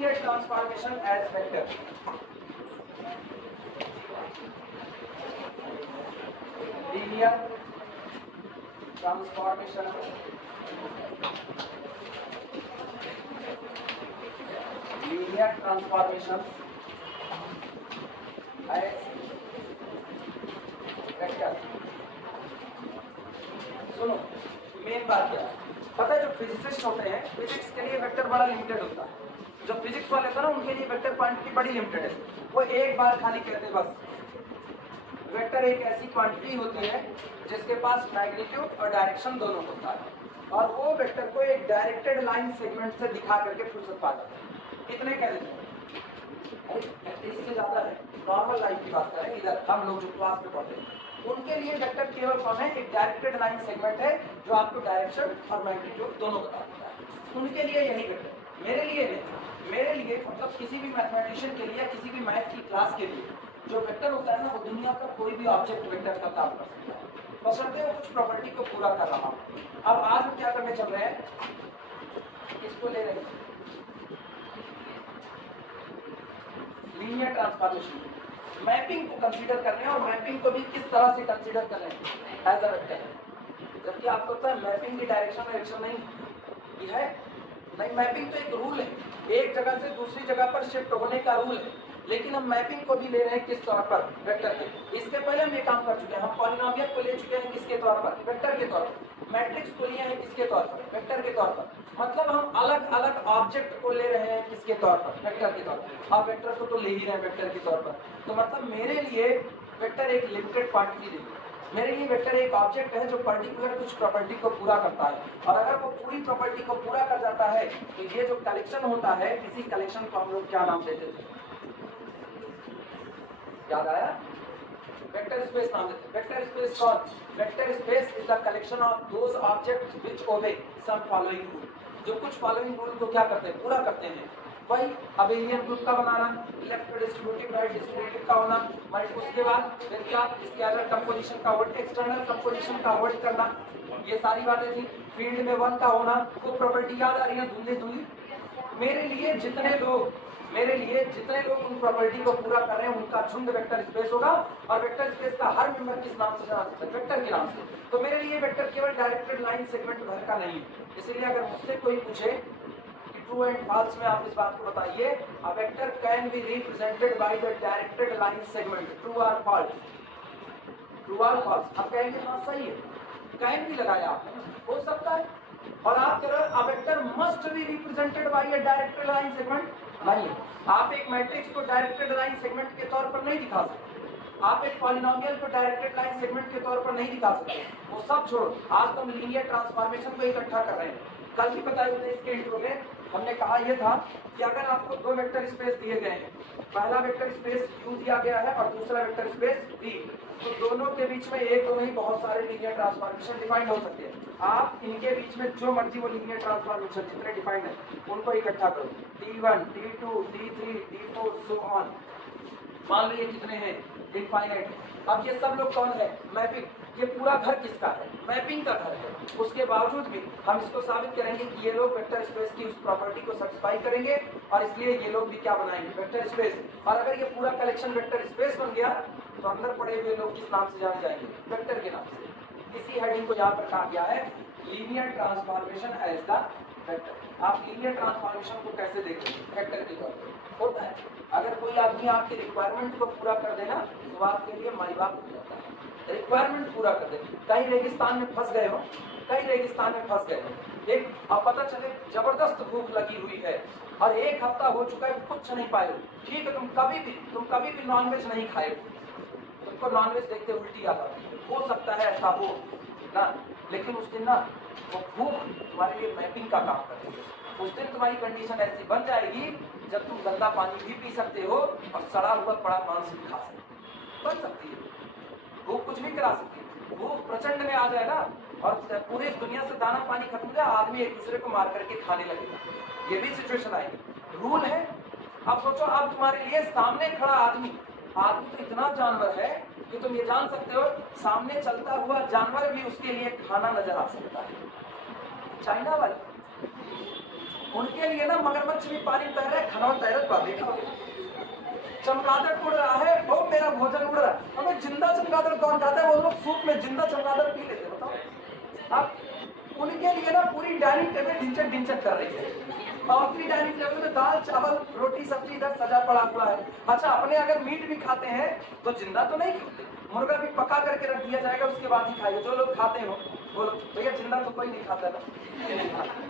Linear transformation as vector. Linear transformation as vector. सुनो, main बात क्या है पता है, जो फिजिसिस्ट होते हैं फिजिक्स के लिए वेक्टर बड़ा लिमिटेड होता है। जो फिजिक्स वाले होते हैं ना उनके लिए वेक्टर क्वांटिटी बड़ी लिमिटेड है। वो एक बार खाली कहते हैं बस वेक्टर एक ऐसी क्वांटिटी होती है जिसके पास मैग्नीट्यूड और डायरेक्शन दोनों होता है, और वो वेक्टर को एक डायरेक्टेड लाइन सेगमेंट से दिखा करके फुर्सत पा जाता है। इतने कह देते हैं, इससे ज्यादा है नॉर्मल लाइन की बात करें। इधर हम लोग जो क्लास में पढ़ते हैं उनके लिए वेक्टर केवल कौन है, एक डायरेक्टेड लाइन सेगमेंट है जो आपको डायरेक्शन और मैग्नीट्यूड दोनों बता देता है। उनके लिए यही वेक्टर, मेरे लिए नहीं। मेरे लिए मतलब किसी भी मैथमेटिशियन के लिए, किसी भी मैथ की क्लास के लिए जो वेक्टर होता है ना, वो दुनिया का कोई भी ऑब्जेक्ट वेक्टर का काम कर सकता है, बशर्ते वो कुछ प्रॉपर्टी को पूरा कर रहा हो। अब आज हम क्या करने चल रहे हैं, इसको ले रहे हैं लीनियर ट्रांसफॉर्मेशन, मैपिंग को कंसीडर कर रहे हैं, और मैपिंग को भी किस तरह से कंसीडर कर रहे हैं एज अ वेक्टर। जबकि आपको पता है मैपिंग की डायरेक्शन नहीं है, नहीं, मैपिंग तो एक रूल है, एक जगह से दूसरी जगह पर शिफ्ट होने का रूल है। लेकिन हम मैपिंग को भी ले रहे हैं किस तौर पर, वेक्टर के। इसके पहले हम ये काम कर चुके हैं, हम पॉलिनोमियल को ले चुके हैं किसके तौर पर, वेक्टर के तौर पर। मैट्रिक्स को लिए हैं किसके तौर पर, वेक्टर के तौर पर। मतलब हम अलग अलग ऑब्जेक्ट को ले रहे हैं किसके तौर पर, वेक्टर के तौर पर। आप वेक्टर को तो ले ही रहे हैं वेक्टर के तौर पर। तो मतलब मेरे लिए वेक्टर एक लिमिटेड क्वांटिटी देगी। मेरे लिए वेक्टर एक ऑब्जेक्ट है जो पर्टिकुलर कुछ प्रॉपर्टी को पूरा करता है, और अगर वो पूरी प्रॉपर्टी को पूरा कर जाता है तो ये जो कलेक्शन होता है, इसी कलेक्शन को हम लोग क्या नाम देते थे, याद आया, वेक्टर स्पेस नाम देते हैं। वेक्टर स्पेस कौन, vector space is the collection of those objects which obey some following rule, जो कुछ फॉलोइंग रूल को क्या करते हैं, पूरा करते हैं। वही अबेलियन ग्रुप का बनाना, लेफ्ट डिस्ट्रीब्यूटिव राइट डिस्ट्रीब्यूटिव का होना, उसके बाद फिर क्या, स्केलर कंपोजिशन का अवॉइड, एक्सटर्नल कंपोजिशन का अवॉइड करना, ये सारी बातें थी। फील्ड में 1 का होना, वो प्रॉपर्टी याद आ रही है धुंधली। मेरे लिए जितने लोग उन प्रॉपर्टी को पूरा कर रहे हैं उनका झुंड वेक्टर स्पेस होगा, और वेक्टर स्पेस का हर मेंबर किस नाम से जाना जाता है, वेक्टर के नाम से। तो मेरे लिए वेक्टर केवल डायरेक्टेड लाइन सेगमेंट भर का नहीं है। इसलिए अगर मुझसे कोई पूछे ट्रू एंड फॉल्स में, आप इस बात को बताइए, a vector can be represented by the directed line segment, true और फॉल्स, ट्रू और फॉल्स। आप कहेंगे हाँ सही है, कैन भी लगाया आपने, हो सकता है। और आप कह रहे हो a vector must be represented by a directed line segment, नहीं, आप एक मैट्रिक्स को डायरेक्टेड लाइन सेगमेंट के तौर पर नहीं दिखा सकते, आप एक पॉलिनोमियल को डायरेक्टेड लाइन सेगमेंट के तौर पर नहीं दिखा सकते। वो सब छोड़ो, आज तो हम लीनियर ट्रांसफॉर्मेशन को इकट्ठा कर रहे हैं। कल भी बताए हुए इसके इंट्रो में हमने कहा यह था कि अगर आपको दो वेक्टर स्पेस दिए गए हैं, पहला वेक्टर स्पेस U दिया गया है और दूसरा वेक्टर स्पेस V, तो दोनों के बीच में एक तो नहीं बहुत सारे लीनियर ट्रांसफॉर्मेशन डिफाइंड हो सकते हैं। आप इनके बीच में जो मर्जी वो लीनियर ट्रांसफॉर्मेशन जितने डिफाइंड है उनको इकट्ठा करो, D1 D2 D3 D4 so on, मान लो ये कितने हैं, इनफाइनाइट। अब ये सब लोग कौन है, मैपिंग। ये पूरा घर किसका है, मैपिंग का घर है। उसके बावजूद भी हम इसको साबित करेंगे कि ये लोग वेक्टर स्पेस की उस प्रॉपर्टी को सेटिस्फाई करेंगे, और इसलिए ये लोग भी क्या बनाएंगे, वेक्टर स्पेस। और अगर ये पूरा कलेक्शन वेक्टर स्पेस बन गया तो अंदर पड़े हुए लोग किस नाम से जाने जाएंगे, वेक्टर के नाम से। इसी हेडिंग को यहाँ पर कहा गया है linear transformation as the vector. आप लीनियर ट्रांसफॉर्मेशन को कैसे देखते हैं, वेक्टर के तौर पर होता है। अगर कोई आदमी आपकी रिक्वायरमेंट को पूरा कर देना तो आपके लिए माई बाप हो जाता है। रिक्वायरमेंट पूरा कर दे, कहीं रेगिस्तान में फंस गए हो, एक अब पता चले जबरदस्त भूख लगी हुई है और एक हफ्ता हो चुका है, कुछ नहीं पाए हो, ठीक है, तुम कभी भी नॉनवेज नहीं खाए, तुमको नॉनवेज देखते उल्टी आ जाती है, हो सकता है ऐसा हो ना, लेकिन उस दिन ना वो भूख तुम्हारे लिए मैपिंग का काम करती है। उस दिन तुम्हारी कंडीशन ऐसी बन जाएगी जब तुम गंदा पानी भी पी सकते हो और सड़ा हुआ पड़ा मांस भी खा सकते हो, बन सकती है। भूख कुछ भी करा सकती है, भूख प्रचंड में आ जाए ना और पूरी दुनिया से दाना पानी खत्म हो जाए, आदमी एक दूसरे को मार करके खाने लगेगा, ये भी सिचुएशन आएगी। रूल है। अब सोचो, अब तुम्हारे लिए सामने खड़ा आदमी तो इतना जानवर है कि तुम ये जान सकते हो सामने चलता हुआ जानवर भी उसके लिए खाना नजर आ सकता है। चाइना वाले उनके लिए ना मगरमच्छ भी पानी में तैर रहे, खाना तैरत पा देखा, चमगादड़ उड़ रहा है, वो मेरा भोजन उड़ रहा है। हमें जिंदा चमगादड़ कौन खाता है? वो लोग सूप में जिंदा चमगादड़ पी लेते हैं, बताओ। अब उनके लिए ना पूरी डाइनिंग टेबल ढिंचक ढिंचक कर रही है, और पूरी डाइनिंग टेबल में दाल चावल रोटी सब्जी इधर सजा पड़ा हुआ है। अच्छा, अपने अगर मीट भी खाते हैं तो जिंदा तो नहीं खाते, मुर्गा भी पका करके रख दिया जाएगा, उसके बाद ही खाएंगे। जो लोग खाते हो वो लोग, भैया जिंदा तो कोई नहीं खाता ना।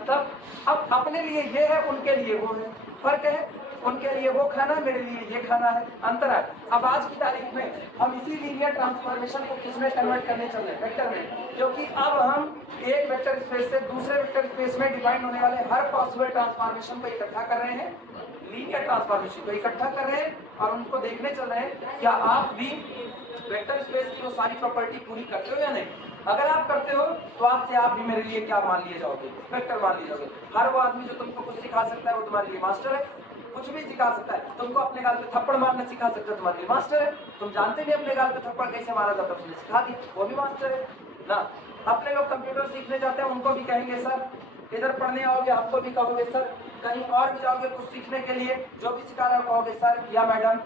तब अब अपने लिए ये है, उनके लिए वो है, फर्क है। उनके लिए वो खाना, मेरे लिए ये खाना है, अंतर है। अब आज की तारीख में हम इसी लीनियर ट्रांसफॉर्मेशन को किसमें कन्वर्ट करने चल रहे हैं? वेक्टर में। क्योंकि अब हम एक वेक्टर स्पेस से दूसरे वेक्टर स्पेस में डिफाइन होने वाले हर पॉसिबल ट्रांसफॉर्मेशन को इकट्ठा कर रहे हैं, लीनियर ट्रांसफॉर्मेशन को इकट्ठा कर रहे हैं, और उनको देखने चल रहे हैं क्या आप भी वेक्टर स्पेस की वो सारी प्रॉपर्टी पूरी करते हो या नहीं। अगर आप करते हो तो आपसे आप भी मेरे लिए क्या मान लिए जाओगे? वेक्टर मान लिए जाओगे। हर वो आदमी जो तुमको कुछ सिखा सकता है वो तुम्हारे लिए मास्टर है, कुछ भी सिखा सकता है। तुमको अपने गाल पे थप्पड़ मारना सिखा सकता है, तुम्हारे लिए मास्टर है। तुम जानते नहीं अपने गाल पे थप्पड़ कैसे मारा जाता है, उसने सिखा दिया, वो भी मास्टर है ना। अपने लोग कंप्यूटर सीखने जाते हैं, उनको भी कहेंगे सर, इधर पढ़ने आओगे हमको भी कहोगे सर, कहीं और भी जाओगे कुछ सीखने के लिए, जो भी सिखा रहा कहोगे सर या मैडम।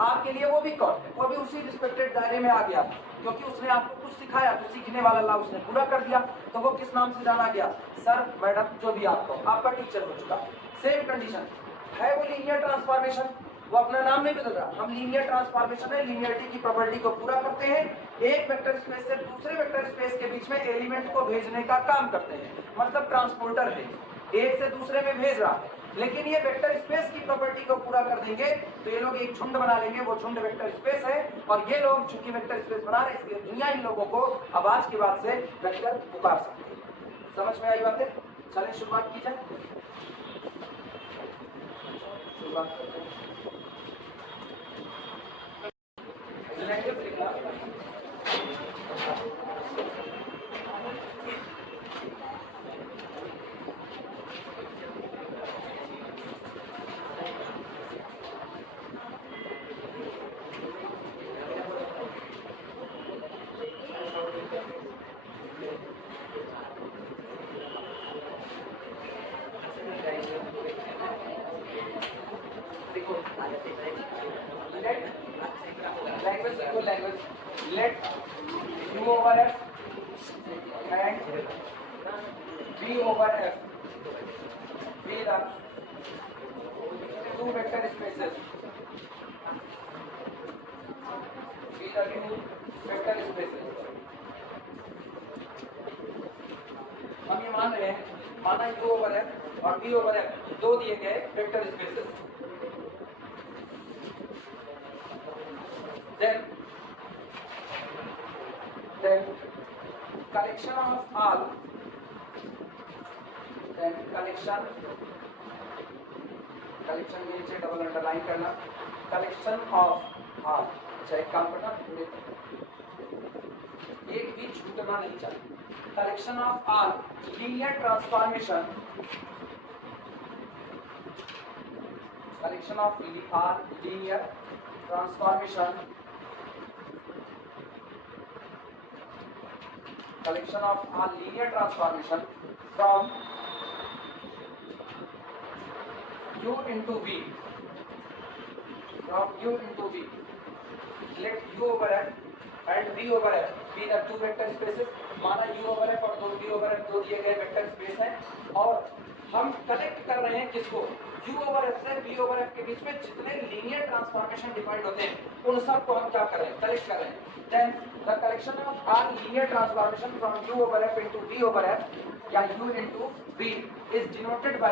आपके लिए वो भी कौन है? वो भी उसी रिस्पेक्टेड दायरे में आ गया, क्योंकि उसने आपको कुछ सिखाया तो सीखने वाला ला उसने पूरा कर दिया, तो वो किस नाम से जाना गया? सर मैडम, जो भी आपका टीचर हो चुका। सेम कंडीशन है वो लीनियर ट्रांसफॉर्मेशन, वो अपना नाम नहीं बदल रहा। हम लीनियर ट्रांसफॉर्मेशन है, लीनियरिटी की प्रॉपर्टी को पूरा करते हैं, एक वेक्टर स्पेस से दूसरे वेक्टर स्पेस के बीच में एलिमेंट को भेजने का काम करते हैं, मतलब ट्रांसपोर्टर है, एक से दूसरे में भेज रहा है। लेकिन ये वेक्टर स्पेस की प्रॉपर्टी को पूरा कर देंगे तो ये लोग एक झुंड बना लेंगे, वो झुंड वेक्टर स्पेस है, और ये लोग चूंकि वेक्टर स्पेस बना रहे हैं इसलिए दुनिया इन लोगों को अब आज के बाद से वेक्टर पुकार सकती है। समझ में आई बातें? चलिए शुरुआत की जाए। शुरुआत करते हैं। लैंग्वेज लिखना language, let u over f and v over f be the two vector spaces, be the two vector spaces। हम ये मान रहे हैं, माना u over f और v over f दो दिए गए vector spaces, then collection of all, then collection के नीचे डबल अंडरलाइन करना, कलेक्शन ऑफ ऑल। अच्छा एक काम करना, एक भी छूटना नहीं चाहिए। Collection of all linear transformation, collection of all linear transformation, collection of all linear transformation from u into v, from u into v, let u over f and v over f be the two vector spaces। माना u over f और v over f दो दिए गए vector space हैं, और हम connect कर रहे हैं किसको? u over f से v over f के बीच में जितने लीनियर ट्रांसफॉर्मेशन डिफाइंड होते हैं उन सब को हम क्या कर रहे हैं? कलेक्ट कर रहे हैं। Then the collection of all linear transformation from u over f into v over f या u into v is denoted by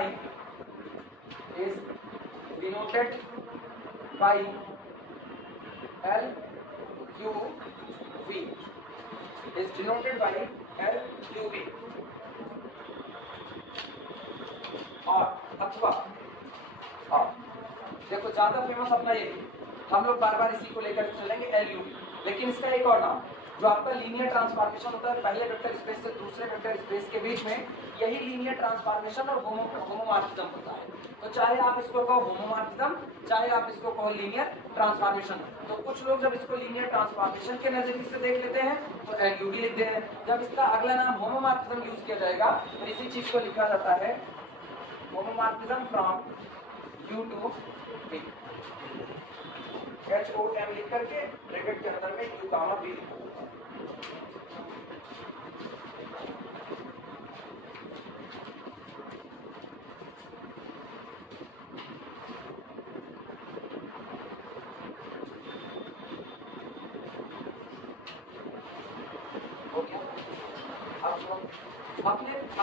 l u v, is denoted by l u v, और अथवा, और देखो ज्यादा famous अपना ये, हम लोग बार बार इसी को लेकर चलेंगे एल यू, लेकिन इसका एक और नाम जो आपका लीनियर ट्रांसफॉर्मेशन होता है पहले वेक्टर स्पेस से दूसरे वेक्टर स्पेस के बीच में, यही लीनियर ट्रांसफॉर्मेशन और होमोमॉर्फिज्म होता है। तो चाहे आप इसको कहो होमोमॉर्फिज्म, चाहे आप इसको कहो लीनियर ट्रांसफॉर्मेशन। तो कुछ लोग जब इसको लीनियर ट्रांसफॉर्मेशन के नजरिए से देख लेते हैं तो एलयूडी लिख दे रहे हैं। जब इसका अगला नाम होमोमॉर्फिज्म यूज किया जाएगा तो इसी चीज को लिखा जाता है homomorphism from U to V, HOM लिख करके ब्रैकेट के अंदर में U, V लिखो।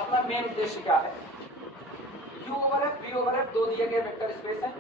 अपना मेन उद्देश्य क्या है? U over F, V over F दो दिए गए वेक्टर स्पेस हैं।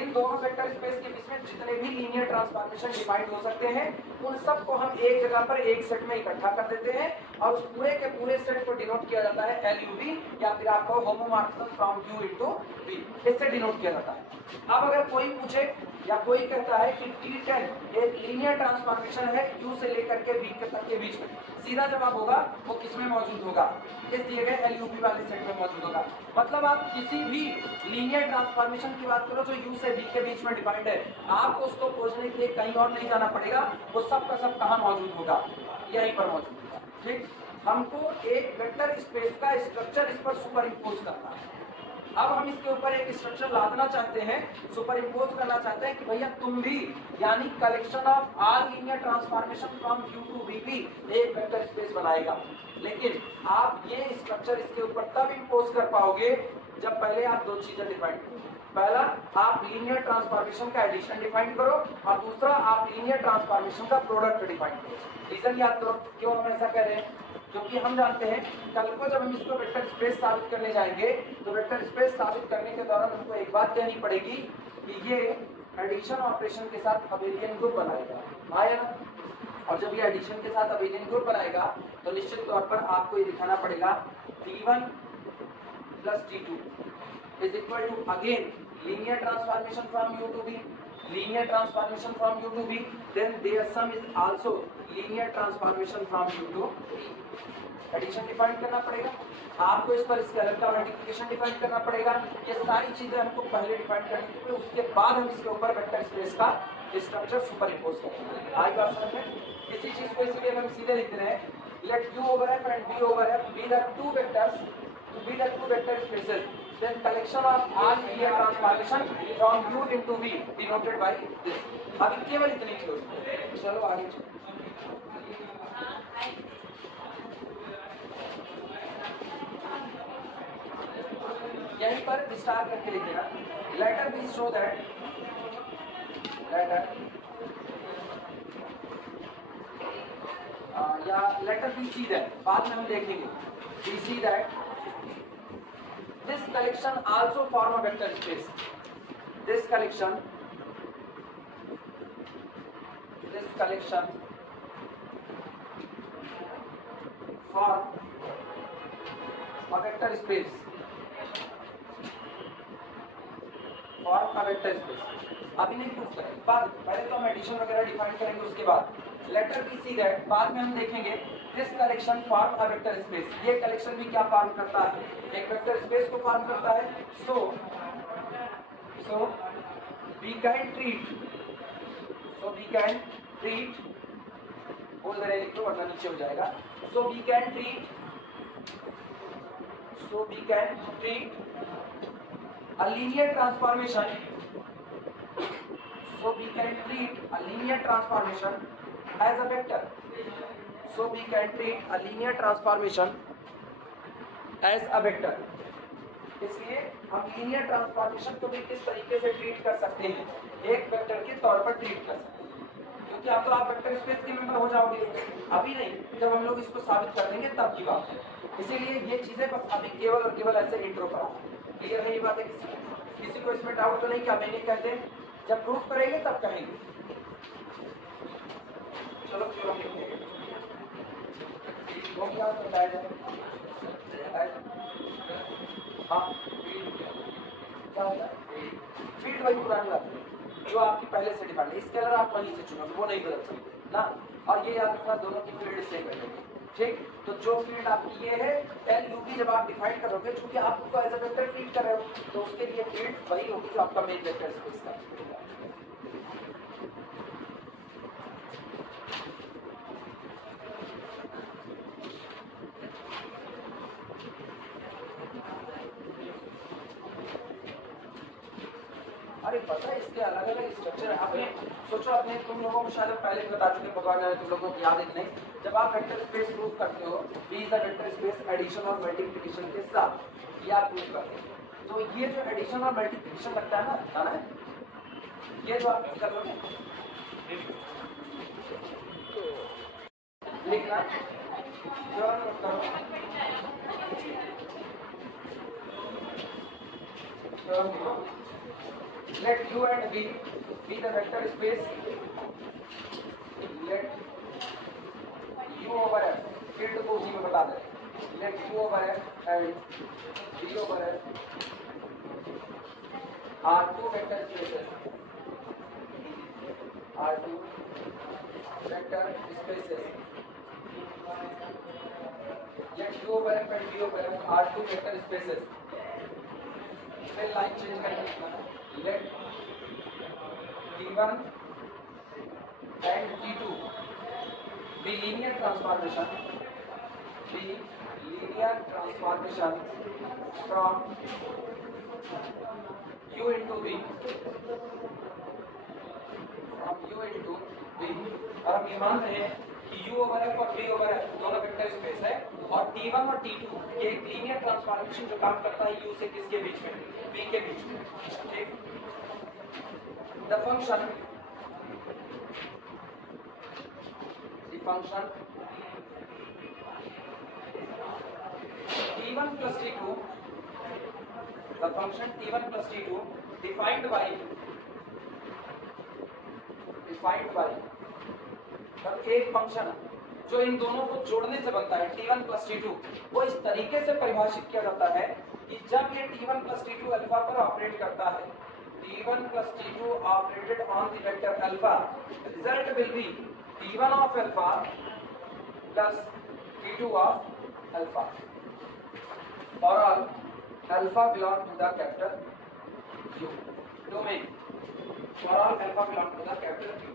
इन दोनों वेक्टर स्पेस के बीच में जितने भी लीनियर ट्रांसफॉर्मेशन डिफाइंड हो सकते हैं उन सब को हम एक जगह पर एक सेट में इकट्ठा कर देते हैं और उस पूरे के पूरे सेट को डिनोट किया जाता है LUV या फिर आपको homomorphism from U into V, इससे डिनोट किया जाता है। अब अगर कोई पूछे या कोई कहता है कि T10 एक लीनियर ट्रांसफॉर्मेशन है U से लेकर के V तक के बीच में, सीधा जवाब होगा वो किसमें मौजूद होगा? इस दिए गए LUV वाले सेट में मौजूद होगा। मतलब आप किसी भी लीनियर ट्रांसफॉर्मेशन की बात करो जो U से V के बीच में डिफाइंड है, आपको उसको खोजने के लिए कहीं और नहीं जाना पड़ेगा, वो सब का सब कहाँ मौजूद होगा? यहीं पर मौजूद होगा। ठीक, हमको एक वेक्टर स्पेस का स्ट्रक्चर इस पर सुपर इम्पोज करना है। अब हम इसके ऊपर एक स्ट्रक्चर लादना चाहते हैं, सुपर इम्पोज करना चाहते हैं कि भैया तुम भी, यानी collection of all linear transformation from U to V भी एक वेक्टर स्पेस बनाएगा। लेकिन आप ये स्ट्रक्चर इसके ऊपर तब इम्पोज कर पाओगे जब पहले आप दो चीजें डिफाइन करो। पहला, आप लीनियर ट्रांसफॉर्मेशन का एडिशन डिफाइन करो और दूसरा, आप लीनियर ट्रांसफॉर्मेशन का प्रोडक्ट डिफाइन करो। रीजन याद करो क्यों हम ऐसा कर रहे हैं, क्योंकि हम जानते हैं कल को जब हम इसको वेक्टर स्पेस साबित करने जाएंगे तो वेक्टर स्पेस साबित करने के दौरान हमको एक बात कहनी पड़ेगी कि ये एडिशन ऑपरेशन के साथ अबेलियन ग्रुप बनाएगा, आया ना? और जब ये एडिशन के साथ अबेलियन ग्रुप बनाएगा तो निश्चित तौर पर आपको ये दिखाना पड़ेगा D1 plus D2 is equal to again linear transformation from U to V, linear transformation from U to V, then their sum is also linear transformation from U to V। Addition define करना पड़ेगा आपको, इस पर scalar का multiplication define करना पड़ेगा। ये सारी चीजें हमको पहले डिफाइन करनी चाहिए, उसके बाद हम इसके ऊपर वेक्टर स्पेस का स्ट्रक्चर सुपर इम्पोज करेंगे। आई बात समझ में? इसी चीज को इसलिए हम सीधे लिख रहे हैं, late U over F and V over F be the two vectors, be the two vector spaces, then collection of all linear transformation from U into V denoted by this। अभी केवल इतनी चीज, चलो आगे चलो। यहीं पर स्टार करके लिख देना, later be show that, later या लेटर बी सी दैट, बाद में हम देखेंगे, be see that this collection also form a vector space, this collection form a vector space, form a vector space. अभी नहीं प्रूफ करेंगे, बाद पहले तो हम एडिशन वगैरह डिफाइन करेंगे, उसके बाद लेटर बी सी दैट, बाद में हम देखेंगे this collection form a vector space. ये कलेक्शन भी क्या फॉर्म करता है? एक वेक्टर स्पेस को फॉर्म करता है। सो वी कैन ट्रीट, बोल दे रहे लिख लो वरना नीचे हो जाएगा। So we can treat a linear transformation, so we can treat a linear transformation as a vector, so we can treat a linear transformation as a vector। इसलिए हम लीनियर ट्रांसफॉर्मेशन को भी किस तरीके से ट्रीट कर सकते हैं? एक वेक्टर के तौर पर ट्रीट कर सकते हैं, क्योंकि अब तो आप वेक्टर स्पेस के मेंबर हो जाओगे, अभी नहीं, जब हम लोग इसको साबित कर देंगे तब की बात है। इसीलिए ये चीजें बस अभी केवल और केवल ऐसे इंट्रो पर क्लियर है। ये बात है, किसी को इसमें डाउट तो नहीं कि आप नहीं कहते, जब प्रूफ करेंगे तब कहेंगे। चलो क्यों लिखते हैं, वो क्या बताया जाए? हाँ, फील्ड वही पुरानी बात है जो आपकी पहले से डिफाइंड है, स्केलर आप वहीं से चुनोगे, वो नहीं बदल सकते ना। और ये याद रखना, दोनों की फील्ड सेम है। ठीक, तो जो फील्ड आपकी ये है LUV, जब आप डिफाइन करोगे, चूंकि आप उसको एज अ वेक्टर ट्रीट कर रहे हो, तो उसके लिए फील्ड वही होगी जो आपका मेन वेक्टर स्पेस का। अरे पता है इसके अलग अलग स्ट्रक्चर है। आपने सोचो, अपने तुम लोगों को शायद पहले भी बता चुके, भगवान जाने तुम लोगों को याद है कि नहीं। जब आप वेक्टर स्पेस प्रूव करते हो, B is the vector space addition और मल्टीप्लिकेशन के साथ, ये आप प्रूव करते हैं। तो ये जो एडिशन और मल्टीप्लिकेशन लगता है ना, जाना है ये जो आप कर लोगे लिखना let u and v be the vector space, let u over f, field को उसी में बता दे, let u over f and v over f are two vector spaces, are two vector spaces, let u over f and v over f are two vector spaces। फिर line change करके लिखना, let t1 and t2 be linear transformation from u into v, और हम ये मान रहे हैं कि u over f और v over f दोनों वेक्टर स्पेस है, और t1 और t2 ये एक लीनियर ट्रांसफॉर्मेशन जो काम करता है u से किसके बीच में, v के बीच में। ठीक, the function t1 plus t2, the function t1 plus t2 defined by तब एक फंक्शन जो इन दोनों को जोड़ने से बनता है t1 plus t2, वो इस तरीके से परिभाषित किया जाता है कि जब ये t1 plus t2 अल्फा पर ऑपरेट करता है, t1 plus t2 operated on the vector alpha, result will be t1 of alpha plus t2 of alpha for all alpha belong to the capital U domain, for all alpha belong to the capital U।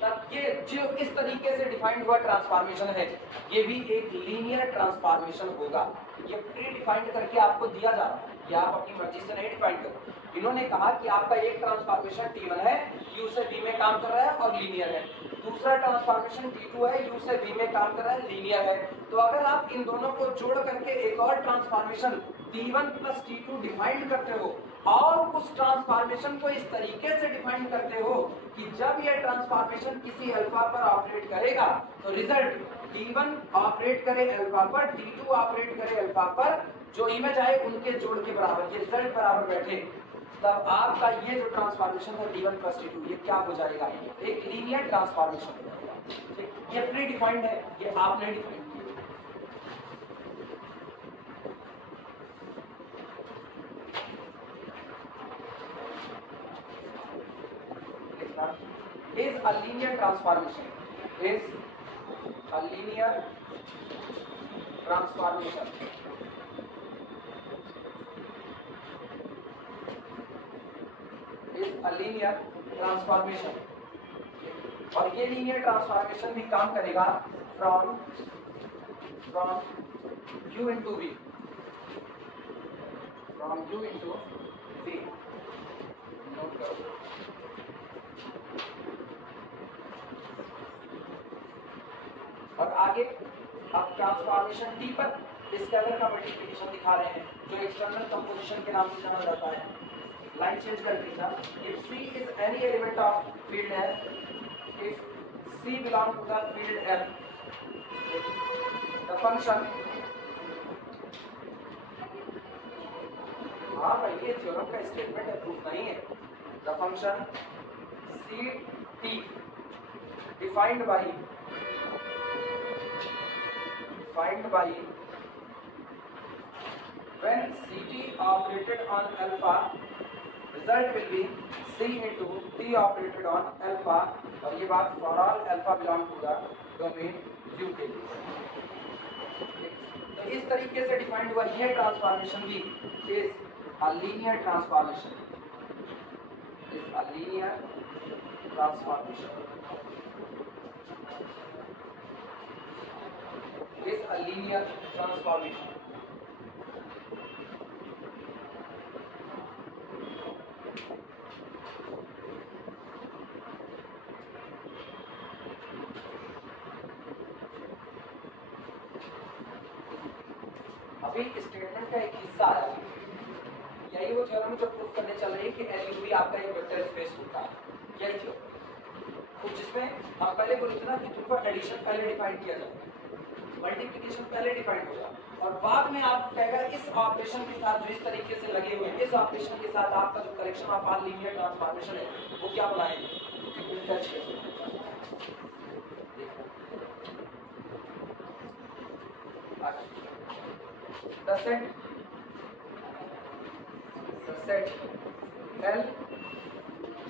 तब ये जो इस तरीके से defined हुआ transformation है, ये भी एक लीनियर ट्रांसफॉर्मेशन होगा। ये प्री डिफाइंड करके आपको दिया जा रहा है, ये आप अपनी मर्जी से नहीं डिफाइन करो। इन्होंने कहा कि आपका एक ट्रांसफॉर्मेशन t1 है, u से v में काम कर रहा है और लीनियर है, दूसरा ट्रांसफॉर्मेशन t2 है, u से v में काम कर रहा है, लीनियर है। तो अगर आप इन दोनों को जोड़ करके एक और transformation t1 plus t2 define करते हो, और उस ट्रांसफॉर्मेशन को इस तरीके से डिफाइन करते हो कि जब यह ट्रांसफॉर्मेशन किसी अल्फा पर ऑपरेट करेगा तो रिजल्ट t1 ऑपरेट करे अल्फा पर, t2 ऑपरेट करे अल्फा पर, जो इमेज आए उनके जोड़ के बराबर, ये रिजल्ट बराबर बैठे, तब आपका ये जो ट्रांसफॉर्मेशन है t1 plus t2 ये क्या हो जाएगा, एक लीनियर ट्रांसफॉर्मेशन। ये प्री डिफाइंड है, ये आपने डिफाइन किया। is a linear transformation, is a linear transformation, is a linear transformation, और ये लीनियर ट्रांसफॉर्मेशन भी काम करेगा from u into v, from u into v। Note करो, और आगे अब ट्रांसफॉर्मेशन टी पर स्केलर का मल्टीप्लिकेशन दिखा रहे हैं, जो एक्सटर्नल कंपोजिशन के नाम से जाना जाता है। लाइन चेंज कर दीजिए, if C is any element of field F, if C belong to the field F, the function, हाँ भाई ये थ्योरम का स्टेटमेंट है, प्रूफ नहीं है। The function C T defined by when Ct operated on alpha, result will be C into T operated on alpha, और ये बात for all alpha belong to the domain U के लिए। तो इस तरीके से डिफाइंड हुआ ये ट्रांसफॉर्मेशन भी is a linear transformation, is a linear transformation, is a linear transformation। अभी स्टेटमेंट का एक हिस्सा आया, यही वो थ्योरम जो प्रूव करने चल रही है कि एलयूवी आपका एक वेक्टर स्पेस होता है, यही थ्योरम। तो जिसमें हम पहले बोले थे ना कि तुमको एडिशन पहले डिफाइन किया जाता है, मल्टीप्लिकेशन पहले डिफाइन होगा, और बाद में आप कहेगा इस ऑपरेशन के साथ जो इस तरीके से लगे हुए हैं, इस ऑपरेशन के साथ आपका जो collection of all linear transformation है वो क्या बनाएंगे, the set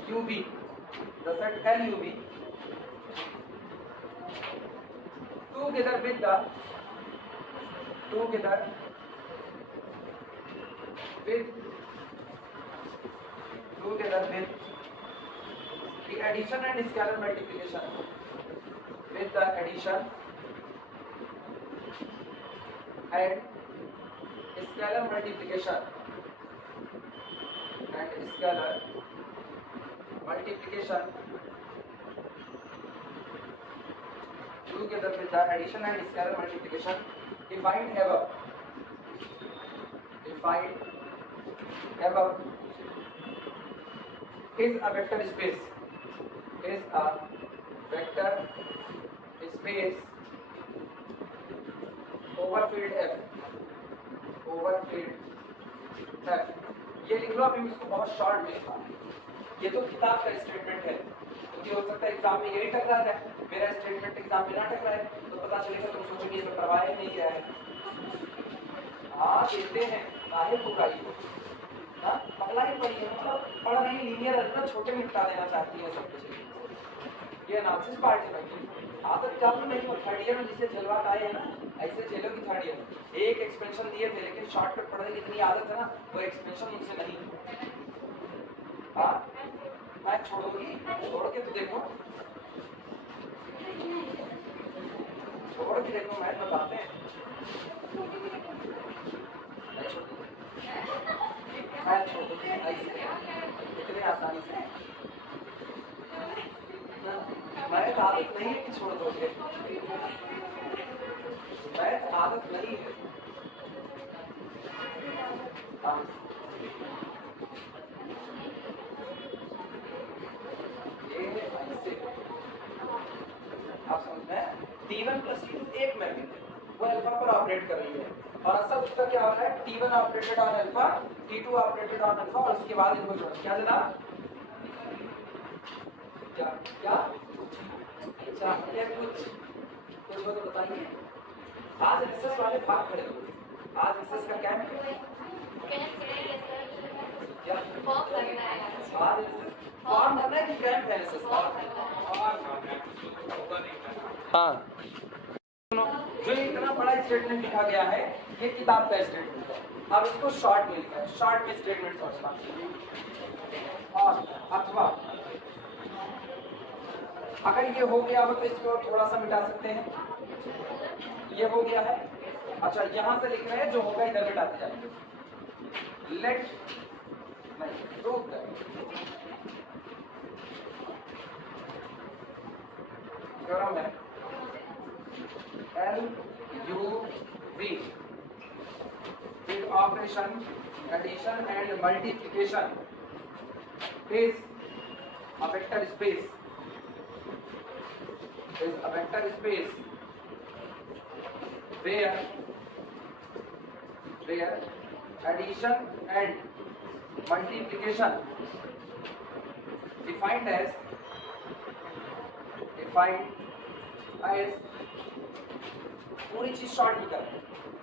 LUV, the set LUV together with the addition and scalar multiplication, with the addition and scalar multiplication together with the addition and scalar multiplication defined above is a vector space overfilled F। ये लिख लो, अभी इसको बहुत short में लिखा, ये तो किताब का स्टेटमेंट है, क्योंकि हो सकता है एग्जाम में यही टकरा जाए, मेरा स्टेटमेंट एग्जाम में ना टकराए तो पता चलेगा तुम सोचोगे इसमें करवाया नहीं गया है। हाँ देते हैं, काहे बुकाई हो ना, पगला ही पड़ी है, मतलब पढ़ रही लीनियर अलजेब्रा छोटे में निपटा देना चाहती है सब कुछ। ये एनालिसिस पार्ट है भाई, आदत चालू नहीं हो, थर्ड ईयर में जिसे झलवा आए है ना, ऐसे झेलोगी थर्ड ईयर में। एक एक्सपेंशन दिए थे लेकिन शॉर्टकट पढ़ने की इतनी आदत है ना, वो एक्सपेंशन मुझसे नहीं। हाँ मैं छोड़ोगी, छोड़ के तो देखो, छोड़ के देखो, मैथ बताते हैं, मैं छोड़ दूंगी ऐसे इतने आसानी से, मैथ आदत नहीं है कि छोड़ दोगे, मैथ आदत नहीं है। ये ऐसे आप समझ में, T1 प्लस T2 एक मैपिंग है, वो अल्फा पर ऑपरेट कर रही है, और असल उसका क्या हो रहा है, T1 operated on alpha, T2 operated on alpha, और उसके बाद इनको जोड़, क्या जनाब, क्या क्या अच्छा ये कुछ हो तो बताइए। आज रिसर्च वाले भाग खड़े हो, आज रिसर्च का क्या है, क्या फॉर्म करना है, आज रिसर्च फॉर्म करना है कि कैंप है रिसर्च, हाँ जो इतना बड़ा स्टेटमेंट लिखा गया है ये किताब का स्टेटमेंट है, अब इसको शॉर्ट में लिखा है, शॉर्ट में स्टेटमेंट समझना, और अथवा अगर ये हो गया हो तो इसको थोड़ा सा मिटा सकते हैं, ये हो गया है। अच्छा यहां से लिख रहे हैं, जो होगा इधर मिटाते जाएंगे, लेट नहीं रोक दे, थ्योरम है LUV with operation addition and multiplication is a vector space, where addition and multiplication defined as पूरी चीज शॉर्ट में कर,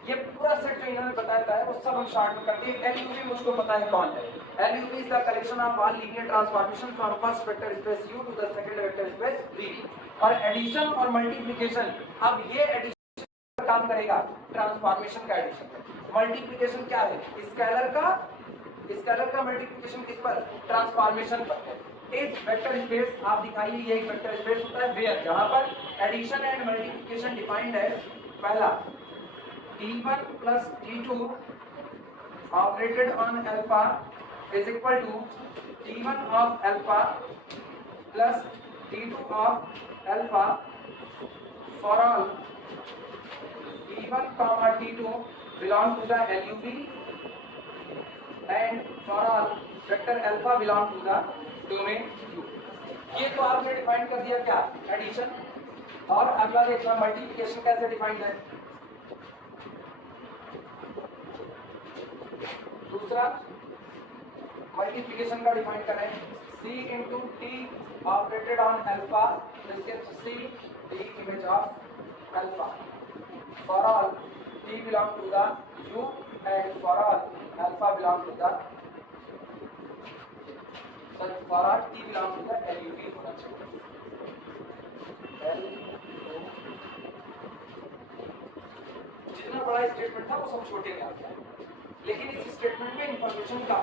ये पूरा सेट जो इन्होंने बताया है वो सब हम शॉर्ट में करते हैं। LUV मुझको पता है कौन है, LUV is the collection of all linear transformation from first vector space U to the second vector space V, और एडिशन और मल्टीप्लिकेशन, अब ये एडिशन काम करेगा ट्रांसफॉर्मेशन का एडिशन, मल्टीप्लिकेशन क्या है, स्केलर का मल्टीप्लिकेशन किस पर, ट्रांसफॉर्मेशन पर। एक वेक्टर स्पेस आप दिखाइए, ये एक वेक्टर स्पेस होता है वेयर, जहां पर एडिशन एंड मल्टीप्लिकेशन डिफाइंड है, पहला T1 plus T2 operated on alpha is equal to T1 of alpha plus T2 of alpha for all T1 T2 belong to the LUV and for all vector alpha belong to the domain U. ये तो आपने define कर दिया क्या, addition. और अगला देखना multiplication कैसे डिफाइंड है। दूसरा मल्टीप्लिकेशन का डिफाइन करें, C into T operated on alpha C D image of alpha for all T belong to the U and for all alpha belong to the for all T belong to the LUV होना चाहिए। जितना बड़ा statement था वो सब छोटे में आ गया, लेकिन इस स्टेटमेंट में इंफॉर्मेशन क्या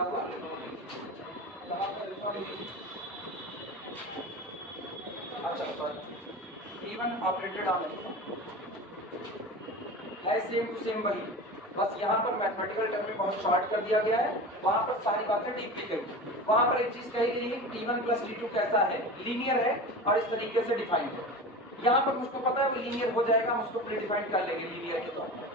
हुआ अच्छा T1 ऑपरेटेड ऑन है सेम टू सेम वही, बस यहाँ पर मैथमेटिकल टर्म में बहुत शॉर्ट कर दिया गया है, वहाँ पर सारी बातें डीपली कही। वहाँ पर एक चीज कही गई है कि T1 प्लस T2 कैसा है, लीनियर है और इस तरीके से डिफाइंड है। यहाँ पर मुझको पता है वो लीनियर हो जाएगा, हम उसको प्री डिफाइंड कर लेंगे लीनियर के तौर पर।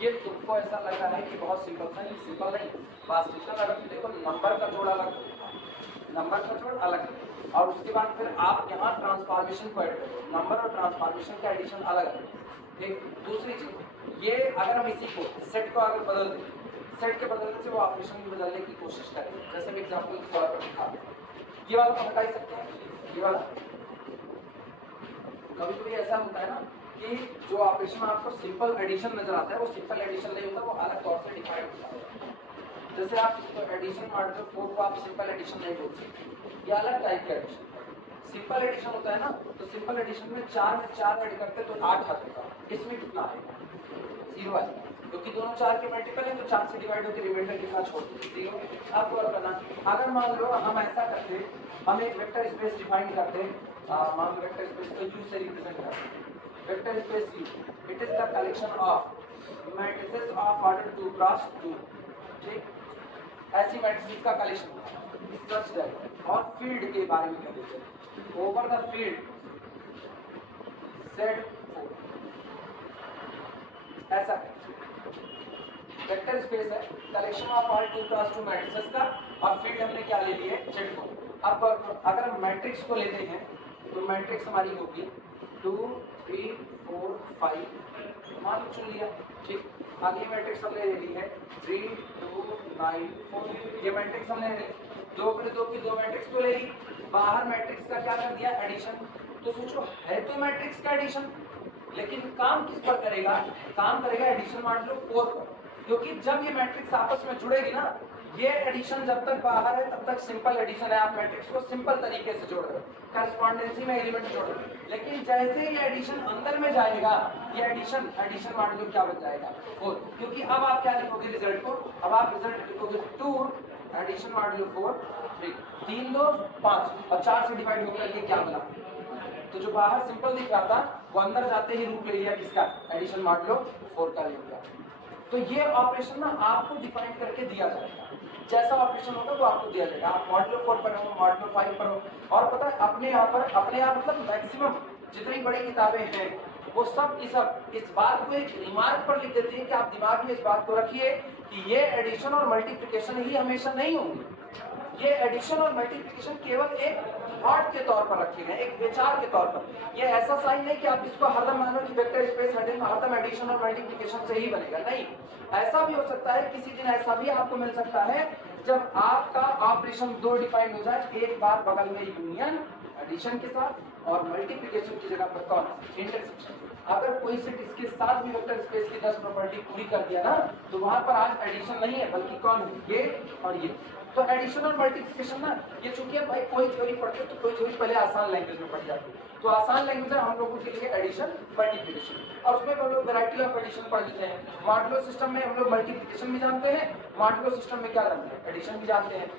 ये तुमको ऐसा लग रहा है कि बहुत सिंपल था, ये सिंपल नहीं। वास्तविकता अगर देखो नंबर का जोड़ अलग, नंबर का जोड़ अलग, और उसके बाद फिर आप यहाँ ट्रांसफॉर्मेशन को ऐड करो, नंबर और ट्रांसफॉर्मेशन का एडिशन अलग है। एक दूसरी चीज ये, अगर हम इसी को सेट को अगर बदल दें, सेट के बदलने से वो ऑपरेशन भी बदलने की कोशिश करें। जैसे मैं एग्जाम्पल के तौर पर दिखा, ये वाला तो हटा ही सकते हैं, ये वाला। कभी कभी ऐसा होता है ना कि जो ऑपरेशन आपको सिंपल एडिशन नजर आता है वो सिंपल एडिशन नहीं होता, वो अलग तौर से डिफाइन होता है। जैसे आप इसको एडिशन मार्टर 4 को आप सिंपल एडिशन नहीं बोल सकते, ये अलग टाइप का एडिशन है। सिंपल एडिशन होता है ना, तो सिंपल एडिशन में 4 में 4 ऐड करते तो 8 आता है, इसमें कितना आएगा 0 आएगा, क्योंकि दोनों 4 के मल्टीपल है तो 4 से डिवाइड होकर रिमाइंडर कितना छोड़ते हैं 0। आपको और करना, अगर मान लो हम ऐसा करते, हम एक वेक्टर स्पेस डिफाइन करते, मान लो वेक्टर स्पेस को U से रिप्रेजेंट करते हैं। Vector space U, it is the collection of matrices of order 2 cross 2, ठीक, ऐसी मैट्रिसेस का कलेक्शन सच दैट। और फील्ड के बारे में कहते हैं, ओवर द फील्ड Z4, ऐसा वेक्टर स्पेस है, collection of all 2 cross 2 matrices का, और फील्ड हमने क्या ले ली है Z4। अब अगर हम मैट्रिक्स को लेते हैं तो मैट्रिक्स हमारी होगी 2 3 4 5, मान चुन लिया, ठीक। अगली मैट्रिक्स हमने ले ली है 3 2 9 4, ये मैट्रिक्स हमने 2 फिर 2 की 2 मैट्रिक्स को ले ली। बाहर मैट्रिक्स का क्या कर दिया, एडिशन। तो सोचो है तो मैट्रिक्स का एडिशन, लेकिन काम किस पर करेगा, काम करेगा एडिशन मॉड्यूलो 4 पर, क्योंकि जब ये मैट्रिक्स आपस में जुड़ेगी ना, ये एडिशन जब तक बाहर है तब तक सिंपल एडिशन है, आप मैट्रिक्स को सिंपल तरीके से जोड़ रहे हो, करस्पॉन्डेंसी में एलिमेंट जोड़ रहे हो। लेकिन जैसे ये एडिशन अंदर में जाएगा, ये एडिशन मॉड्यूलो क्या बन जाएगा 4, क्योंकि अब आप क्या लिखोगे रिजल्ट को, अब आप रिजल्ट लिखोगे 2 एडिशन मॉड्यूलो 4 3, 3 2 5 और 4 से डिवाइड होकर ये क्या बना। तो जो बाहर सिंपल दिख रहा था वो अंदर जाते ही रूप ले लिया किसका, एडिशन मॉड्यूलो 4 का ले लिया। तो ये ऑपरेशन ना आपको डिफाइन करके दिया जाएगा, जैसा ऑपरेशन होगा वो आपको दिया जाएगा। आप मॉड्यूलो 4 पर हो, मॉड्यूलो 5 पर हो, और पता है अपने यहाँ पर, अपने यहाँ मतलब मैक्सिमम जितनी बड़ी किताबें हैं वो सब की सब इस बात को एक रिमार्क पर लिख देती है कि आप दिमाग में इस बात को रखिए कि ये एडिशन और मल्टीप्लिकेशन ही हमेशा नहीं होंगे, ये एडिशन और मल्टीप्लिकेशन केवल एक थॉट के तौर पर रखे गए, एक विचार के तौर पर। ये ऐसा साइन नहीं कि आप इसको हरदम मानो कि वेक्टर स्पेस हरदम एडिशन और मल्टीप्लिकेशन से ही बनेगा, नहीं। ऐसा भी हो सकता है, किसी दिन ऐसा भी आपको मिल सकता है जब आपका ऑपरेशन 2 डिफाइन हो जाए, एक बार बगल में यूनियन एडिशन के साथ और मल्टीप्लिकेशन की जगह पर कौन, इंटरसेक्शन। अगर कोई सेट इसके साथ भी वेक्टर स्पेस की 10 प्रॉपर्टी पूरी कर दिया ना, तो वहां पर आज एडिशन नहीं है, बल्कि कौन है, ये और ये। तो एडिशन और मल्टीप्लिकेशन ना, ये चूंकि भाई कोई थ्योरी पढ़ते तो कोई थ्योरी पहले आसान लैंग्वेज में पढ़ जाती है, तो आसान लैंग्वेज है हम लोगों के लिए एडिशन मल्टीप्लिकेशन। और उसमें हम लोग वैरायटी ऑफ एडिशन पढ़ लेते हैं। मॉडुलो सिस्टम में हम लोग मल्टीप्लिकेशन भी जानते हैं, मॉडुलो सिस्टम में क्या जानते हैं, एडिशन भी जानते हैं।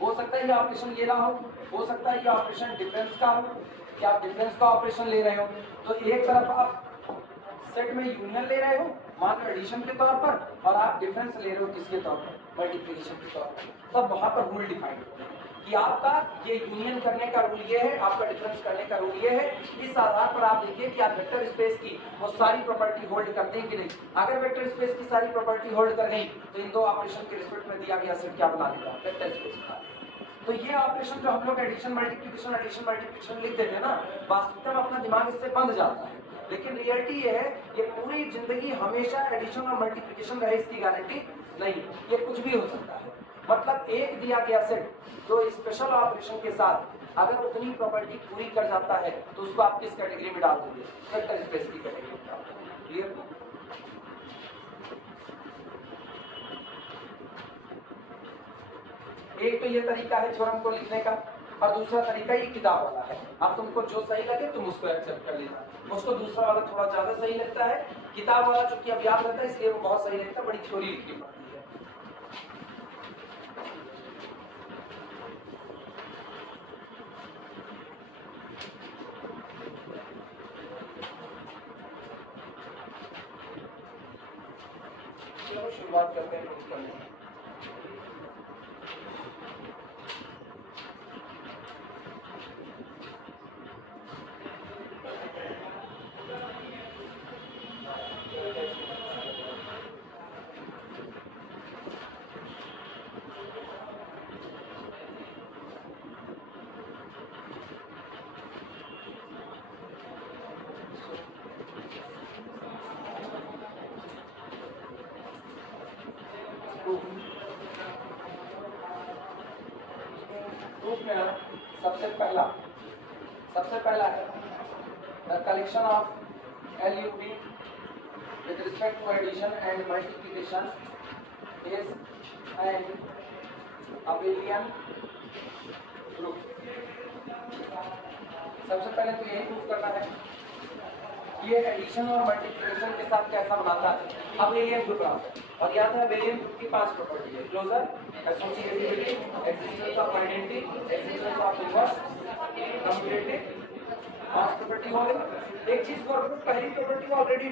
हो सकता है ये ऑपरेशन ले रहा हो सकता है ये ऑपरेशन डिफरेंस का हो, कि आप डिफरेंस का ऑपरेशन ले रहे हो, तो एक तरफ आप सेट में यूनियन ले रहे हो मान लो एडिशन के तौर पर, और आप डिफरेंस ले रहे हो किसके तौर पर, मल्टीप्लिकेशन के तौर पर। तब वहां पर रूल डिफाइन होते हैं कि आपका ये यूनियन करने का रूल ये है, आपका डिफरेंस करने का रूल ये है। इस आधार पर आप देखिए कि आप वेक्टर स्पेस की वो सारी प्रॉपर्टी होल्ड करते हैं कि नहीं। अगर वेक्टर स्पेस की सारी प्रॉपर्टी होल्ड कर गई तो इन दो ऑपरेशन के रिस्पेक्ट में दिया गया सेट क्या बना देगा, वेक्टर स्पेस का। तो ये ऑपरेशन जो हम लोग एडिशन मल्टीप्लिकेशन लिख देते हैं ना, वास्तविकता में अपना दिमाग इससे बंद जाता है, लेकिन रियलिटी ये है ये पूरी जिंदगी हमेशा एडिशन और मल्टीप्लिकेशन रहे इसकी गारंटी नहीं, ये कुछ भी हो सकता है। मतलब एक दिया गया सेट जो स्पेशल ऑपरेशन के साथ अगर उतनी प्रॉपर्टी पूरी कर जाता है तो उसको आप किस कैटेगरी में डाल दोगे, वेक्टर स्पेस की कैटेगरी में डाल दोगे। क्लियर? एक तो ये तरीका है थ्योरम को लिखने का, और दूसरा तरीका ये किताब वाला है। अब तुमको जो सही लगे तुम उसको एक्सेप्ट कर लेना। मुझको दूसरा वाला थोड़ा ज्यादा सही लगता है, किताब वाला चूंकि अब याद रहता है इसलिए वो बहुत सही लगता है, बड़ी थ्योरी लिखनी पड़ती है। चलो शुरुआत करते हैं प्रूफ करने की। प्रूफ में सबसे पहला है the collection of LUV with respect to addition and multiplication is an abelian group। सबसे पहले तो यही प्रूफ करना है ये एडिशन और मल्टीप्लिकेशन के साथ कैसा बनाता है, अबेलियन ग्रुप बनाता है। और याद है अबेलियन ग्रुप की 5 प्रॉपर्टी है, closure, associativity, existence of identity, existence of inverse, commutative, 5 property हो गई। एक चीज और पहली प्रॉपर्टी को ऑलरेडी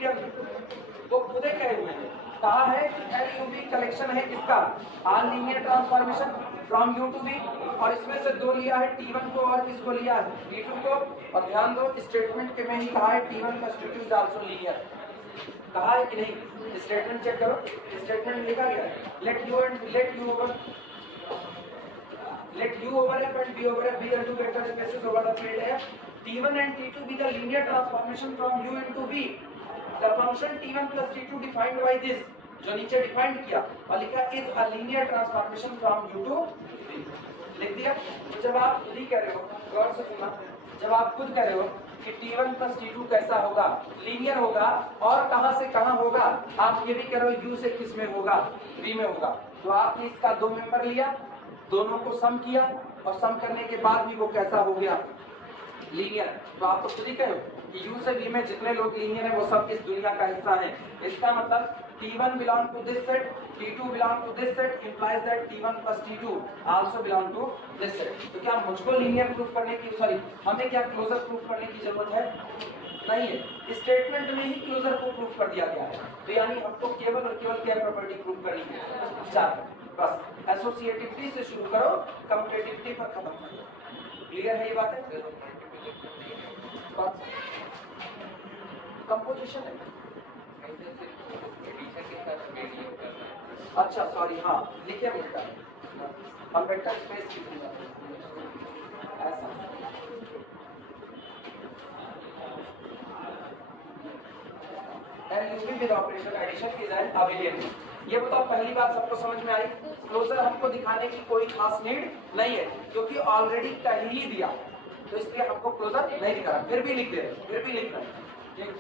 वो खुद ही कहे हुए हैं, कहा है कि LUV कलेक्शन है किसका, all linear transformation from U to V, और इसमें से 2 लिया है T1 को और किसको लिया है T2 को। और ध्यान दो स्टेटमेंट के में ही कहा है T1 plus T2 is also linear, कहा है कि नहीं, स्टेटमेंट चेक करो, स्टेटमेंट लिखा गया है let U over F and B over F be the two vector spaces over the field F, T1 and T2 be the linear transformation from U into V, the function T1 plus T2 defined by this, जो नीचे defined किया और लिखा is a linear transformation from U to V, लिख दिया। तो जब आप खुद ही कह रहे हो, गौर से सुनना, जब आप खुद कह रहे हो कि T1 प्लस T2 कैसा होगा, लीनियर होगा, और कहां से कहां होगा, आप ये भी कह रहे हो U से किस में होगा, V में होगा, तो आपने इसका 2 मेंबर लिया, दोनों को सम किया, और सम करने के बाद भी वो कैसा हो गया, लीनियर। तो आप तो खुद ही कहो कि U से V में जितने लोग लीनियर हैं वो सब इस दुनिया का हिस्सा हैं। इसका मतलब T1 belong to this set, T2 belong to this set, implies that T1 plus T2 also belong to this set। तो क्या मुझको लीनियर प्रूफ करने की, सॉरी हमें क्या क्लोजर प्रूफ करने की जरूरत है, नहीं है, स्टेटमेंट में ही क्लोजर को प्रूफ कर दिया गया है। तो यानी हमको केवल और केवल क्या प्रॉपर्टी प्रूफ करनी है, 4, बस एसोसिएटिविटी से शुरू करो, कम्यूटेटिविटी पर खत्म करो। क्लियर है ये बात है? कंपोजिशन है, अच्छा सॉरी, हाँ लिखिए बेटा, हम वेक्टर स्पेस लिखेंगे ऐसा। LUV with operation addition is an abelian. ये बताओ पहली बात सबको समझ में आई, क्लोजर हमको दिखाने की कोई खास नीड नहीं है, क्योंकि ऑलरेडी कह ही दिया तो इसलिए हमको क्लोजर नहीं दिखा रहा, फिर भी लिख दे रहे, फिर भी लिख रहे हैं, ठीक।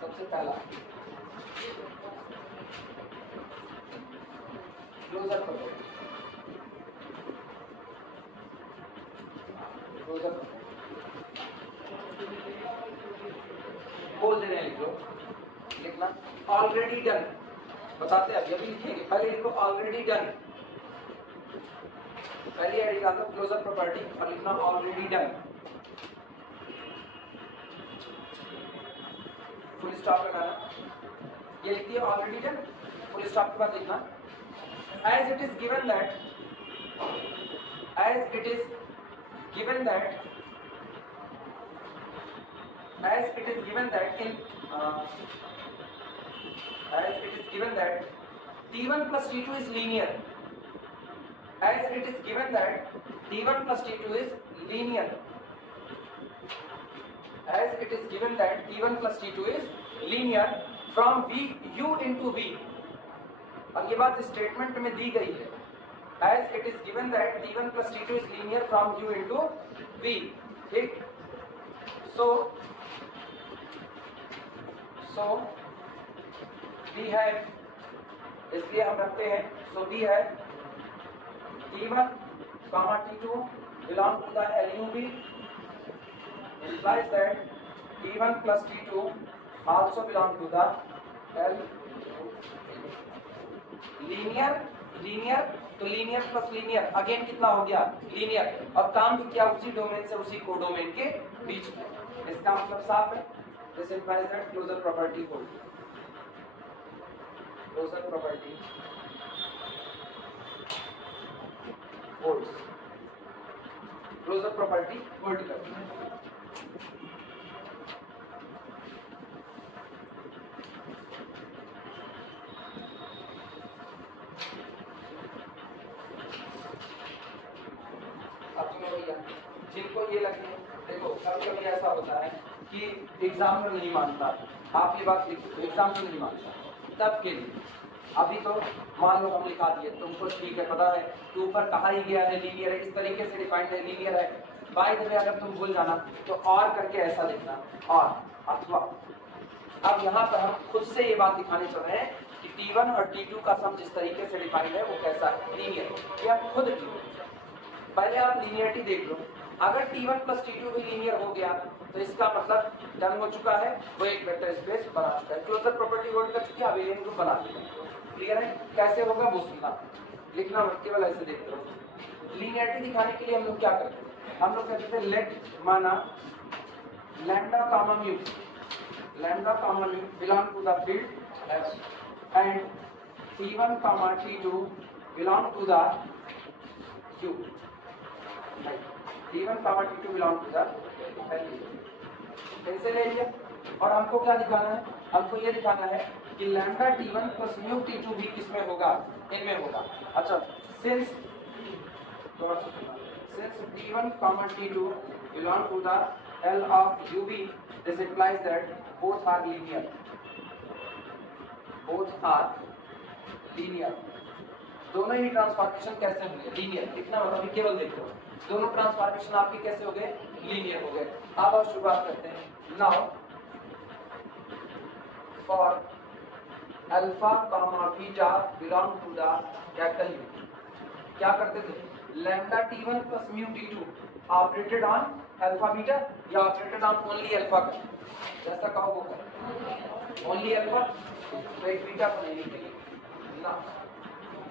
सबसे पहला क्लोजर प्रॉपर्टी, क्लोजर बोल दे रहे हैं, लिख लो, लिखना ऑलरेडी डन, बताते हैं अभी लिखेंगे, पहले लिखो ऑलरेडी डन, पहली एड निकालो क्लोजर प्रॉपर्टी और लिखना ऑलरेडी डन, फुल स्टॉप लगाना, ये लिखती है ऑलरेडी डन, फुल स्टॉप के बाद लिखना as it is given that, as it is given that, as it is given that in as it is given that T1 plus T2 is linear, as it is given that T1 plus T2 is linear, as it is given that T1 plus T2 is linear from V U into V, और ये बात statement में दी गई है, as it is given that T1 plus T2 is linear from U into V, ठीक। so B है, इसलिए हम रखते हैं, so B है T1 comma T2 belong to the LUV, implies that T1 plus T2 also belong to the LUV, linear, linear तो linear plus linear again कितना हो गया लीनियर, और काम भी क्या उसी डोमेन से उसी कोडोमेन के बीच में, इसका मतलब साफ है। This implies that closure property hold, closure property holds, closure property hold करती है। जिनको ये लगे, देखो कभी कभी ऐसा होता है कि एग्जाम में नहीं मानता, आप ये बात लिखो एग्जाम में नहीं मानता, तब के लिए अभी तो मान लो हम लिखा दिए, तुमको ठीक है पता है कि ऊपर कहा ही गया है लीनियर है, इस तरीके से डिफाइंड है लीनियर है, बाय द वे अगर तुम भूल जाना तो और करके ऐसा लिखना और अथवा। अब यहाँ पर हम खुद से ये बात दिखाने चल रहे हैं कि T1 और T2 का सम जिस तरीके से डिफाइंड है वो कैसा है, लीनियर, ये हम खुद लिखेंगे। पहले आप लीनियरिटी देख लो, अगर T1 प्लस T2 भी लीनियर हो गया तो इसका मतलब डन हो चुका है, वो एक वेक्टर स्पेस बना चुका है, क्लोजर प्रॉपर्टी होल्ड कर चुकी है, अबेलियन ग्रुप बना दिया। क्लियर है? कैसे होगा वो सुनना, लिखना मत, केवल ऐसे देखते रहो। लीनियरिटी दिखाने के लिए हम लोग क्या करते हैं, हम लोग कहते हैं लेट माना lambda comma mu, lambda comma mu belong to the फील्ड F and T1 comma T2 belong to the Q, T1 comma T2 belong to the L, कैसे ले लिया। और हमको क्या दिखाना है, हमको ये दिखाना है कि lambda T1 plus mu T2 भी किसमें होगा, इनमें होगा। अच्छा since T1 comma T2 belong to the L of UV, this implies that both are linear, both are linear, दोनों ही ट्रांसफॉर्मेशन कैसे होंगे, लीनियर, लिखना मतलब केवल देखो दोनों ट्रांसफॉर्मेशन आपके कैसे हो गए, लीनियर हो गए। अब आप शुरुआत करते हैं। Now for alpha comma beta belong to the capital U, क्या करते थे, lambda T1 plus mu T2 operated on alpha beta या ऑपरेटेड ऑन ओनली अल्फा, जैसा कहो वो करो, ओनली अल्फा तो एक बीटा को नहीं लिखेंगे ना।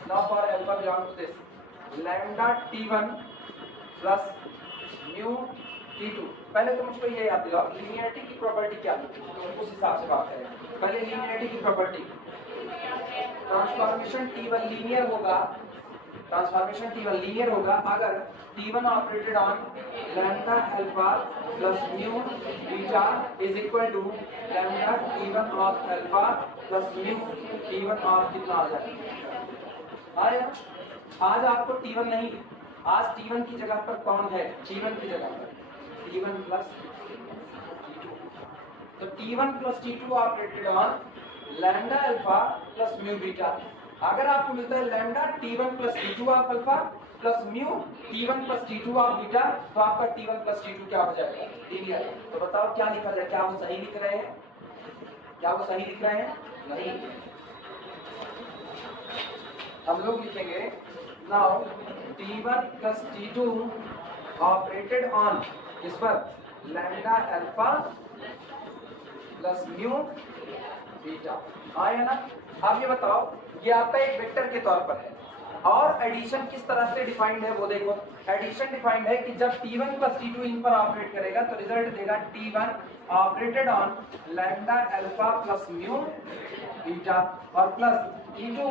Now for alpha belong to this lambda T1 plus mu T2, पहले तो मुझको ये याद दिलाओ लीनियरिटी की प्रॉपर्टी क्या है, तो उस हिसाब से बात करें। पहले लीनियरिटी की प्रॉपर्टी, ट्रांसफॉर्मेशन T1 लीनियर होगा, ट्रांसफॉर्मेशन T1 लीनियर होगा अगर T1 operated on lambda alpha plus mu beta is equal to lambda T1 of alpha plus mu T1 of कितना आ जाएगा। आया, आज आपको T1 नहीं, आज T1 की जगह पर कौन है, T1 की जगह पर T1 प्लस T2, तो T1 plus T2 operated on lambda alpha plus mu beta, अगर आपको मिलता है lambda T1 plus T2 of alpha plus mu T1 plus T2 of beta, तो आपका T1 प्लस T2 क्या हो जाएगा? लीनियर। तो बताओ क्या लिखा जाए, क्या वो सही लिख रहे हैं? क्या वो सही लिख रहे हैं? नहीं। हम लोग लिखेंगे now T1 plus T2 operated on इस पर lambda alpha plus mu beta. हाँ या ना? अब ये बताओ, ये आपका एक वेक्टर के तौर पर है और एडिशन किस तरह से डिफाइंड है वो देखो। एडिशन डिफाइंड है कि जब T1 प्लस T2 इन पर ऑपरेट करेगा तो रिजल्ट देगा T1 operated on lambda alpha plus mu beta और plus T2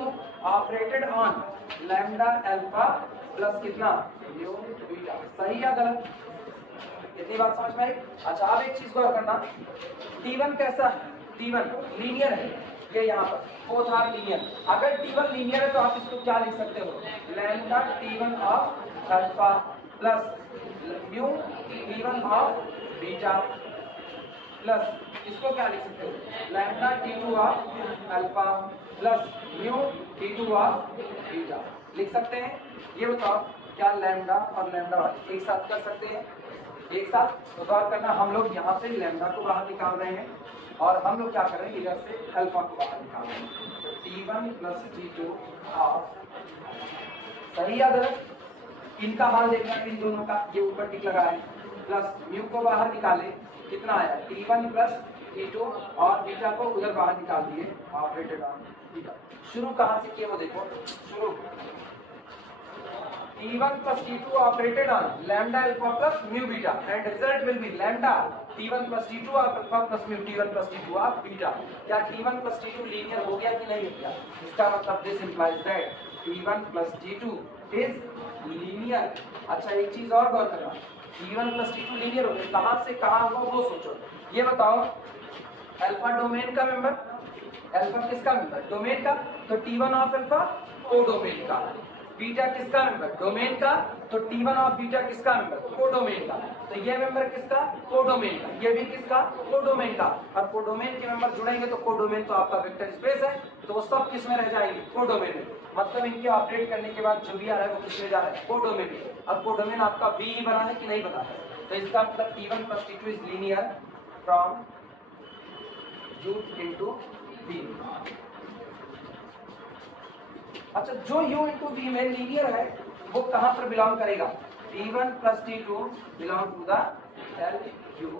operated on lambda alpha plus कितना म्यू बीटा। सही या गलत? इतनी बात समझ में आई? अच्छा, अब एक चीज गौर करना, T1 कैसा है? T1 लीनियर है, ये यहाँ पर बोथ आर लीनियर। अगर T1 लीनियर है तो आप इसको क्या लिख सकते हो? Lambda T1 of alpha plus mu T1 of beta plus इसको क्या लिख सकते हो? Lambda T2 of alpha plus mu T2 of beta लिख सकते हैं। ये बताओ क्या लैम्डा और लैम्डा एक साथ कर सकते हैं? एक साथ? तो गौर करना, हम लोग यहाँ से लैम्डा को बाहर निकाल रहे हैं और हम लोग क्या कर रहे हैं, इधर से अल्फा को बाहर निकाल रहे हैं। तो T1 प्लस T2 ऑफ, सही या गलत? इनका हाल देखना, इन दोनों का, ये ऊपर टिक लगा है, प्लस म्यू को बाहर निकाले, कितना आया? T1 प्लस T2 और बीटा को उधर बाहर निकाल दिए, ऑपरेटेड ऑन बीटा। शुरू कहाँ से किए वो देखो, शुरू T1 plus T2 operated on lambda alpha plus mu beta and result will be lambda T1 plus T2 of alpha plus mu T1 plus T2 of beta। क्या T1 plus T2 लीनियर हो गया कि नहीं हो गया? इसका मतलब this implies that T1 plus T2 is linear। अच्छा, एक चीज और गौर करना, T1 plus T2 लीनियर हो गया, कहाँ से कहाँ हुआ वो सोचो। ये बताओ, अल्फा डोमेन का मेंबर, अल्फा किसका मेंबर? डोमेन का, तो T1 ऑफ अल्फा को डोमेन का, बीटा किसका मेंबर? डोमेन का, तो T1 ऑफ बीटा किसका मेंबर? कोडोमेन का। तो ये मेंबर किसका? कोडोमेन का। ये भी किसका? कोडोमेन का। और कोडोमेन के मेंबर जुड़ेंगे तो कोडोमेन तो आपका वेक्टर स्पेस है, तो वो सब किस में रह जाएंगे? कोडोमेन में। मतलब इनके ऑपरेट करने के बाद जो भी आ रहा है वो किस में जा रहा है? कोडोमेन में। अब कोडोमेन आपका V बना है कि नहीं बना है? तो इसका मतलब T1 plus T2 is linear from U into V। अच्छा, जो U into V में लीनियर है वो कहां पर बिलोंग करेगा? T1 plus T2 belong to the LU।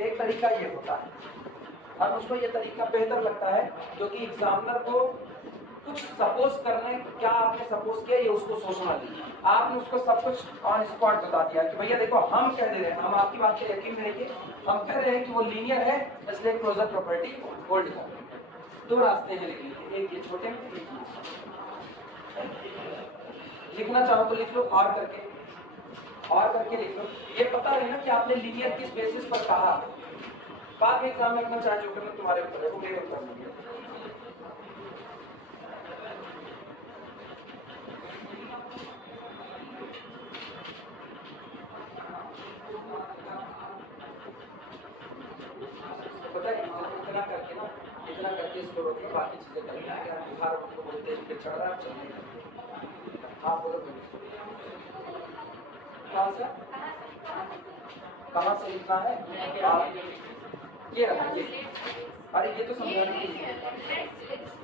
एक तरीका ये होता है, और उसको ये तरीका बेहतर लगता है क्योंकि एग्जामिनर को कुछ सपोज करने, क्या आपने सपोज किया ये उसको सोचना नहीं, आपने उसको सब कुछ ऑन स्पॉट बता दिया कि भैया देखो हम कह दे रहे हैं, हम आपकी बात पे यकीन नहीं कि हम कह रहे हैं कि वो लीनियर है, इसलिए क्लोजर प्रॉपर्टी होल्ड कर रहे हैं। दो रास्ते हैं लिखने के, एक ये छोटे में, एक लिखना चाहो तो लिख लो, और करके लिख लो। ये पता है ना कि आपने लीनियर किस बेसिस पर कहा। बाद में एग्जाम में अपना चाहे जो करना तुम्हारे ऊपर है, वो मेरे ऊपर नहीं है। पता है इतना करके इसको रोकिए, बाकी चीजें करेंगे। बुखार को बोलते हैं चढ़ रहा है, चलिए हाँ बोलो। कहाँ से लिखना है? ये रखिए, अरे ये तो समझाने के लिए,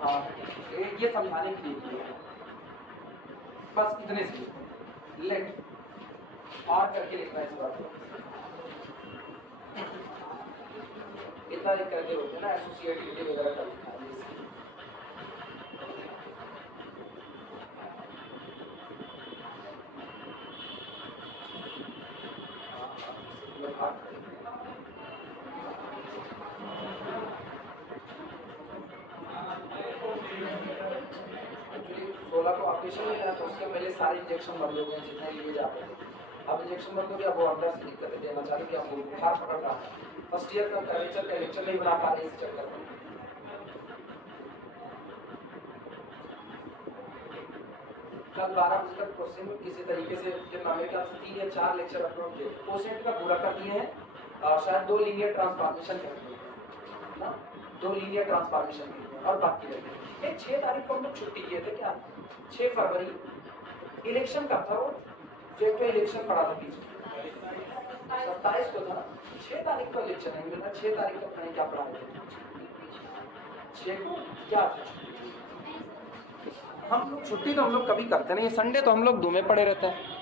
हाँ ये समझाने के लिए, बस इतने से लेट और करके लिखना है इस बात को। इतना लिख करके होते हैं ना, एसोसिएटिविटी वगैरह का लिखा है। ऑपरेशन में तो उसके पहले सारे इंजेक्शन बंद हो गए जितने लिए जाते थे। अब इंजेक्शन बंद हो गया, वो अंदर से दिक्कतें देना चालू किया, आपको बुखार पकड़ रहा है, फर्स्ट ईयर का लेक्चर नहीं बना पा रहे इस चक्कर में। कल 12 बजे तक क्वेश्चन किसी तरीके से मेरे ख्याल से 3 या 4 लेक्चर अपलोड किए, क्वेश्चन का पूरा कर दिए हैं और शायद 2 लीनियर ट्रांसफॉर्मेशन कर दिए ना। 2 लीनियर ट्रांसफॉर्मेशन के लिए और बाकी रहते हैं। 6 तारीख को हम लोग छुट्टी किए थे क्या, 6 फरवरी इलेक्शन का था, वो जो एक इलेक्शन पड़ा था बीच में 27 को था, 6 तारीख को इलेक्शन है, मैंने 6 तारीख को मैंने क्या पढ़ा है, 6 को क्या था हम लोग छुट्टी तो हम लोग कभी करते नहीं, संडे तो हम लोग धूमे पड़े रहते हैं।